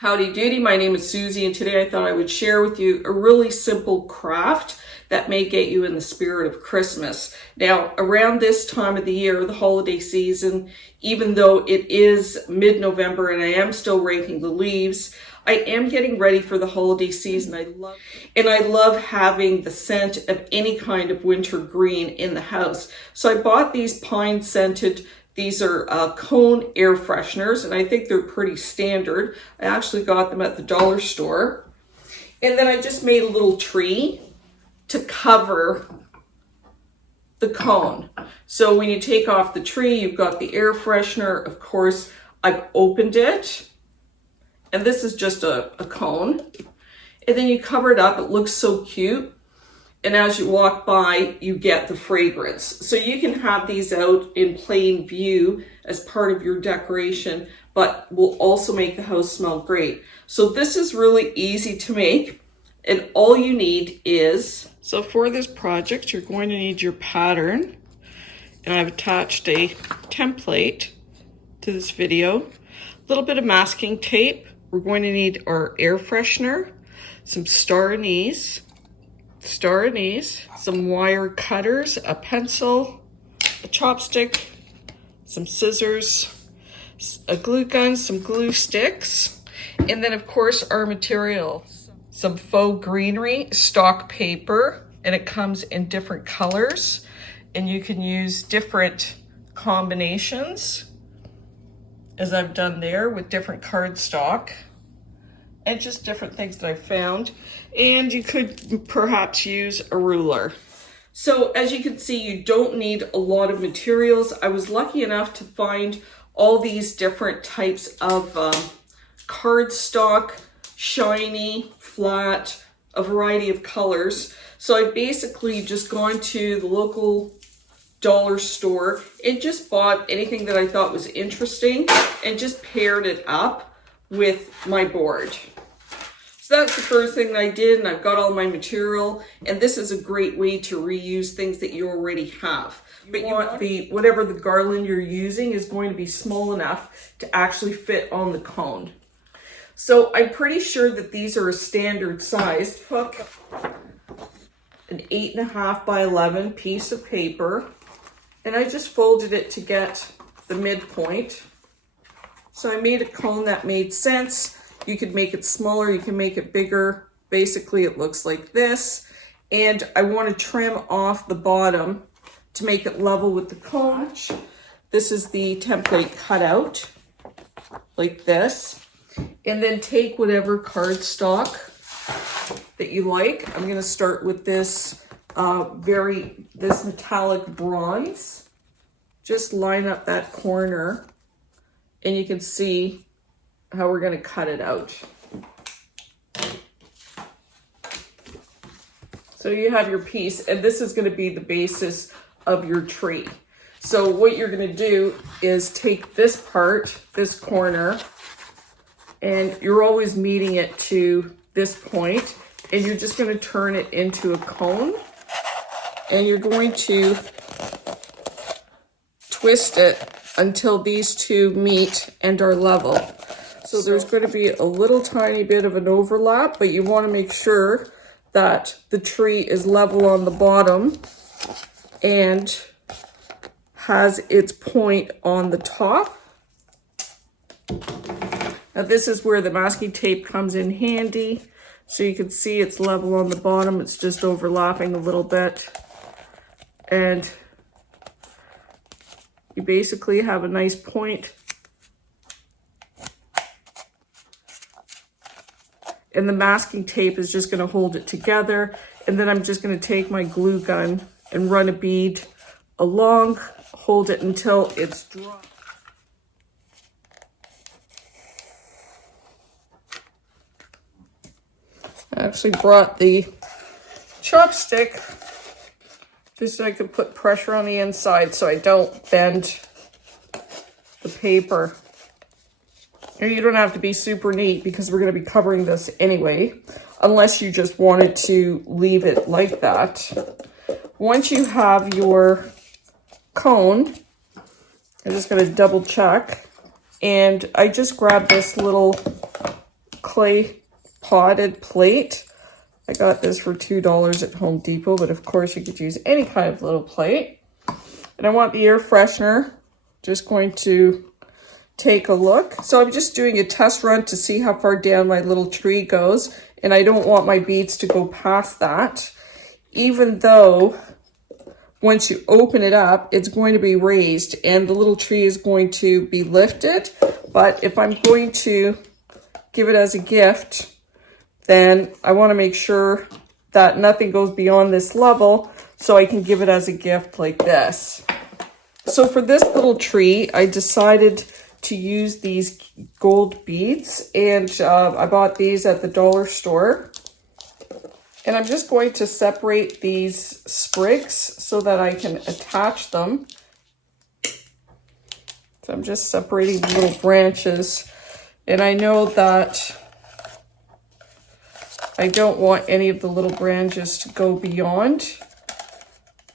Howdy doody, my name is Susie and today I thought I would share with you a really simple craft that may get you in the spirit of Christmas. Now, around this time of the year, the holiday season, even though it is mid-November and I am still raking the leaves, I am getting ready for the holiday season. I love having the scent of any kind of winter green in the house. So I bought these pine scented. These are cone air fresheners, and I think they're pretty standard. I actually got them at the dollar store. And then I just made a little tree to cover the cone. So when you take off the tree, you've got the air freshener. Of course, I've opened it. And this is just a cone. And then you cover it up. It looks so cute. And as you walk by, you get the fragrance. So you can have these out in plain view as part of your decoration, but will also make the house smell great. So this is really easy to make. And all you need is, so for this project, you're going to need your pattern. And I've attached a template to this video. A little bit of masking tape. We're going to need our air freshener, some star anise, some wire cutters, a pencil, a chopstick, some scissors, a glue gun, some glue sticks, and then of course our material, some faux greenery, stock paper, and it comes in different colors, and you can use different combinations, as I've done there with different cardstock. And just different things that I found. And you could perhaps use a ruler. So as you can see, you don't need a lot of materials. I was lucky enough to find all these different types of cardstock, shiny, flat, a variety of colors. So I basically just gone to the local dollar store and just bought anything that I thought was interesting and just paired it up with my board. So that's the first thing that I did, and I've got all my material, and this is a great way to reuse things that you already have. But you want whatever the garland you're using is going to be small enough to actually fit on the cone. So I'm pretty sure that these are a standard size. Took an 8.5 by 11 piece of paper, and I just folded it to get the midpoint. So I made a cone that made sense. You could make it smaller, you can make it bigger. Basically, it looks like this. And I want to trim off the bottom to make it level with the cone. This is the template cut out, like this. And then take whatever cardstock that you like. I'm going to start with this this metallic bronze. Just line up that corner. And you can see how we're going to cut it out. So you have your piece, and this is going to be the basis of your tree. So what you're going to do is take this part, this corner, and you're always meeting it to this point, and you're just going to turn it into a cone, and you're going to twist it until these two meet and are level. So there's going to be a little tiny bit of an overlap, but you want to make sure that the tree is level on the bottom and has its point on the top. Now this is where the masking tape comes in handy. So you can see it's level on the bottom. It's just overlapping a little bit. And you basically have a nice point. And the masking tape is just going to hold it together. And then I'm just going to take my glue gun and run a bead along, hold it until it's dry. I actually brought the chopstick just so I could put pressure on the inside so I don't bend the paper. And you don't have to be super neat because we're going to be covering this anyway, unless you just wanted to leave it like that. Once you have your cone, I'm just going to double check, and I just grabbed this little clay potted plate. I got this for $2 at Home Depot, but of course you could use any kind of little plate. And I want the air freshener. Just going to take a look. So I'm just doing a test run to see how far down my little tree goes. And I don't want my beads to go past that. Even though once you open it up, it's going to be raised and the little tree is going to be lifted. But if I'm going to give it as a gift, then I want to make sure that nothing goes beyond this level so I can give it as a gift like this. So for this little tree, I decided to use these gold beads, and I bought these at the dollar store. And I'm just going to separate these sprigs so that I can attach them. So I'm just separating the little branches. And I know that I don't want any of the little branches to go beyond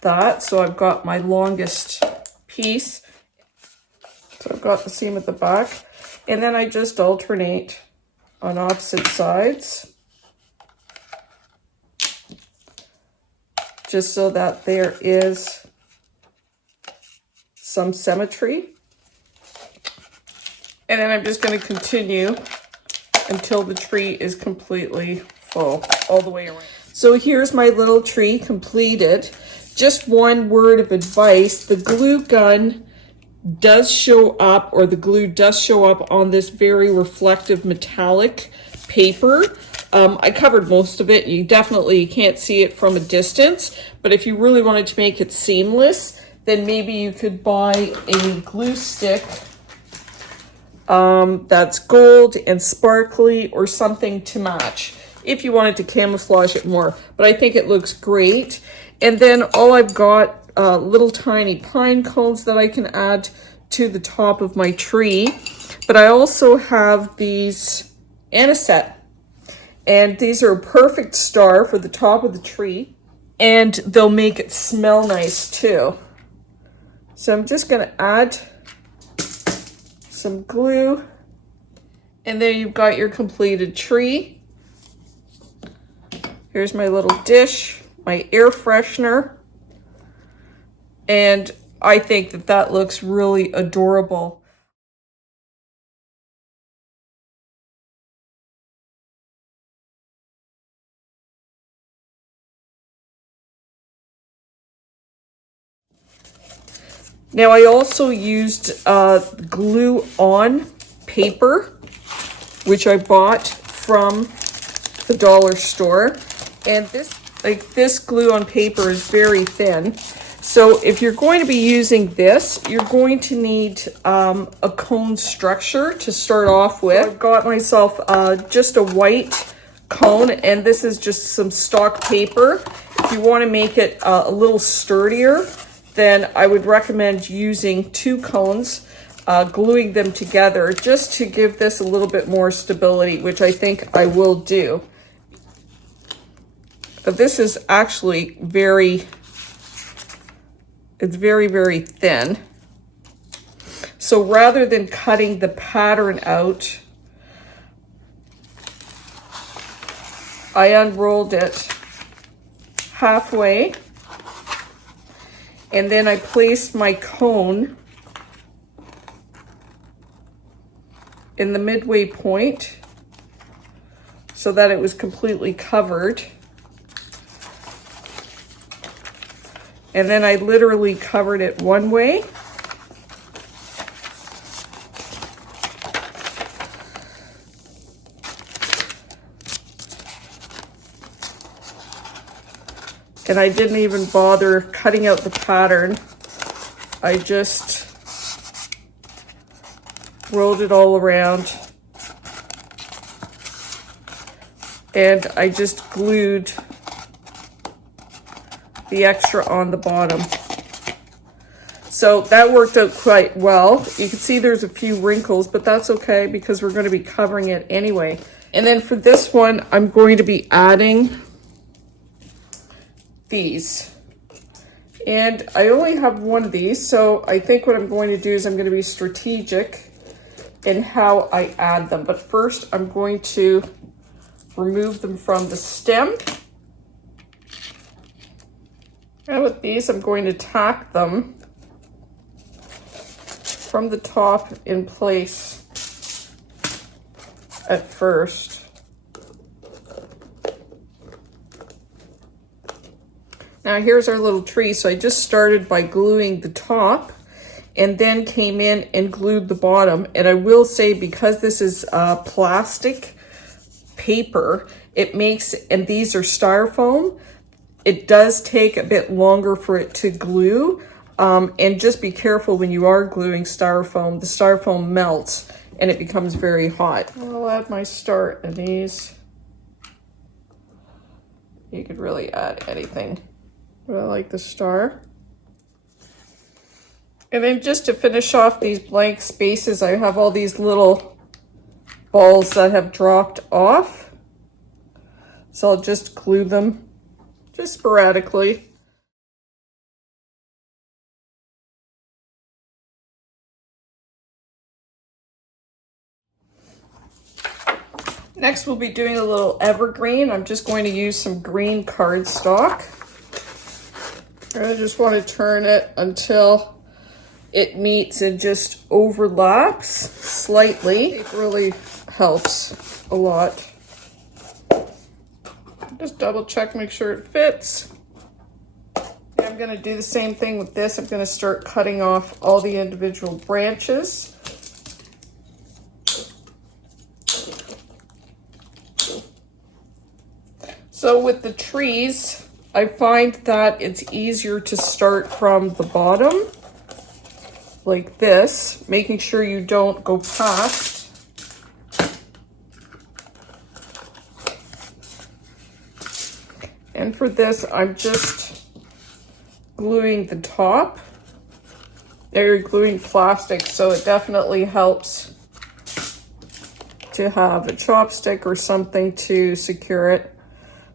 that. So I've got my longest piece. So I've got the seam at the back. And then I just alternate on opposite sides, just so that there is some symmetry. And then I'm just going to continue until the tree is completely full, all the way around. So here's my little tree completed. Just one word of advice: the glue gun does show up, or the glue does show up on this very reflective metallic paper. I covered most of it. You definitely can't see it from a distance, but if you really wanted to make it seamless, then maybe you could buy a glue stick that's gold and sparkly, or something to match if you wanted to camouflage it more. But I think it looks great. And then all I've got little tiny pine cones that I can add to the top of my tree. But I also have these anisette, and these are a perfect star for the top of the tree, and they'll make it smell nice too. So I'm just going to add some glue, and there you've got your completed tree. Here's my little dish, my air freshener, and I think that that looks really adorable. Now I also used glue on paper, which I bought from the dollar store. And this glue on paper is very thin. So if you're going to be using this, you're going to need a cone structure to start off with. So I've got myself just a white cone, and this is just some stock paper. If you want to make it a little sturdier, then I would recommend using 2 cones, gluing them together just to give this a little bit more stability, which I think I will do. But this is actually it's very, very thin. So rather than cutting the pattern out, I unrolled it halfway, and then I placed my cone in the midway point so that it was completely covered. And then I literally covered it one way. And I didn't even bother cutting out the pattern. I just rolled it all around. And I just glued the extra on the bottom. So that worked out quite well. You can see there's a few wrinkles, but that's okay because we're going to be covering it anyway. And then for this one, I'm going to be adding these. And I only have one of these, so I think what I'm going to do is I'm going to be strategic in how I add them. But first I'm going to remove them from the stem. And with these, I'm going to tack them from the top in place at first. Now here's our little tree. So I just started by gluing the top and then came in and glued the bottom. And I will say, because this is plastic paper, it makes, and these are styrofoam, it does take a bit longer for it to glue. And just be careful when you are gluing styrofoam, the styrofoam melts and it becomes very hot. I'll add my star anise. You could really add anything, but I like the star. And then just to finish off these blank spaces, I have all these little balls that have dropped off. So I'll just glue them just sporadically. Next, we'll be doing a little evergreen. I'm just going to use some green cardstock. I just want to turn it until it meets and just overlaps slightly. It really helps a lot. Just double check, make sure it fits. And I'm going to do the same thing with this. I'm going to start cutting off all the individual branches. So with the trees, I find that it's easier to start from the bottom, like this, making sure you don't go past. And for this, I'm just gluing the top. They're gluing plastic, so it definitely helps to have a chopstick or something to secure it,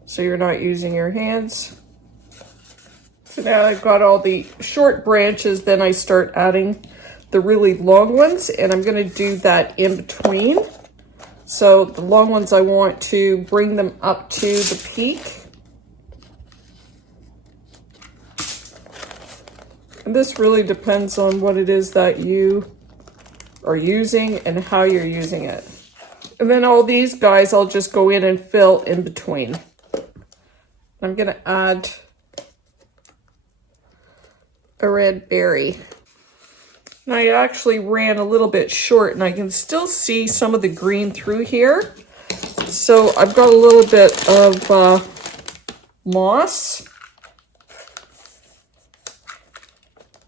so you're not using your hands. So now I've got all the short branches, then I start adding the really long ones, and I'm gonna do that in between. So the long ones, I want to bring them up to the peak. And this really depends on what it is that you are using and how you're using it. And then all these guys, I'll just go in and fill in between. I'm gonna add a red berry. And I actually ran a little bit short and I can still see some of the green through here. So I've got a little bit of moss.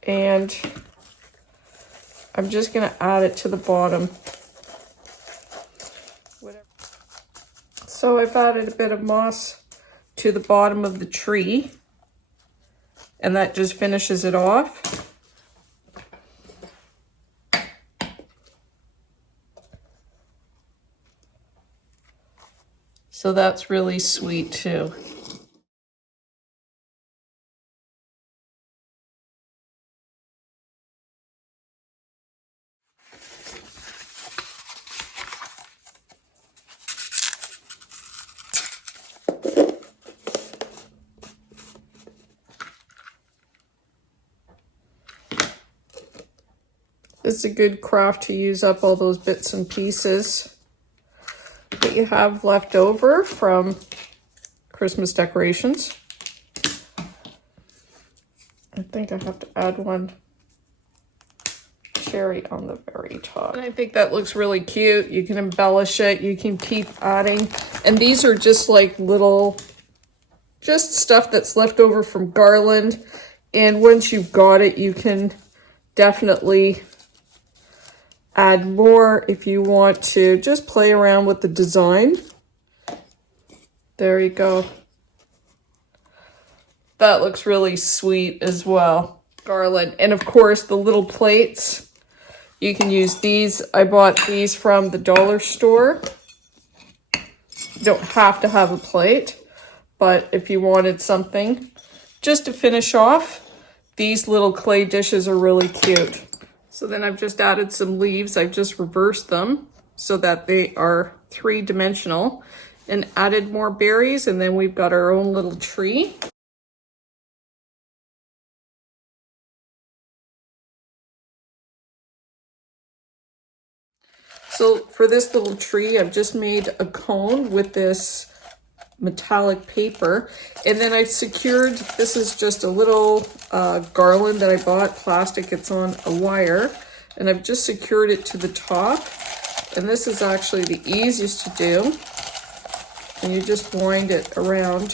And I'm just gonna add it to the bottom. So I've added a bit of moss to the bottom of the tree, and that just finishes it off. So that's really sweet too. It's a good craft to use up all those bits and pieces that you have left over from Christmas decorations. I think I have to add one cherry on the very top. And I think that looks really cute. You can embellish it. You can keep adding. And these are just like little, just stuff that's left over from garland. And once you've got it, you can definitely add more if you want to just play around with the design. There you go. That looks really sweet as well. Garland. And of course, the little plates, you can use these. I bought these from the dollar store. You don't have to have a plate, but if you wanted something just to finish off, these little clay dishes are really cute. So then I've just added some leaves. I've just reversed them so that they are 3-dimensional, and added more berries, and then we've got our own little tree. So for this little tree, I've just made a cone with this metallic paper, and then I secured, this is just a little garland that I bought, plastic, it's on a wire, and I've just secured it to the top, and this is actually the easiest to do, and you just wind it around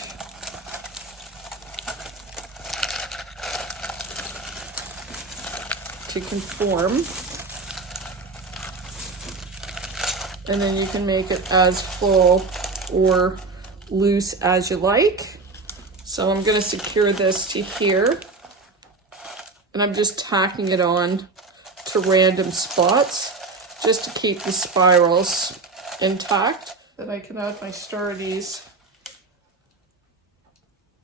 to conform, and then you can make it as full or loose as you like. So I'm going to secure this to here, and I'm just tacking it on to random spots just to keep the spirals intact. Then I can add my star anise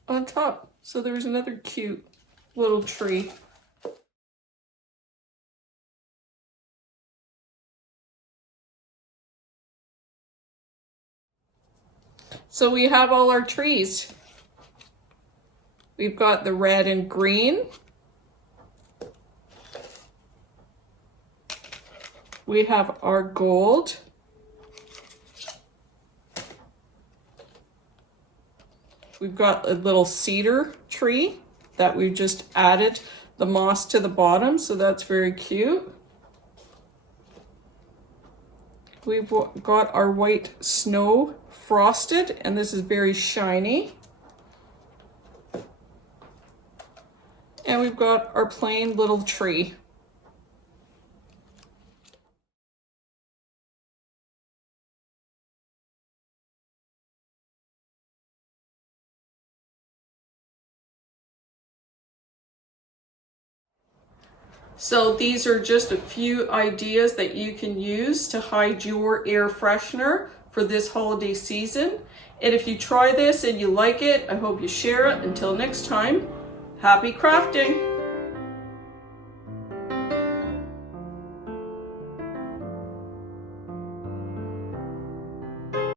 on top. So there's another cute little tree. So we have all our trees. We've got the red and green. We have our gold. We've got a little cedar tree that we've just added the moss to the bottom, so that's very cute. We've got our white snow frosted, and this is very shiny. And we've got our plain little tree. So these are just a few ideas that you can use to hide your air freshener for this holiday season. And if you try this and you like it, I hope you share it. Until next time, happy crafting!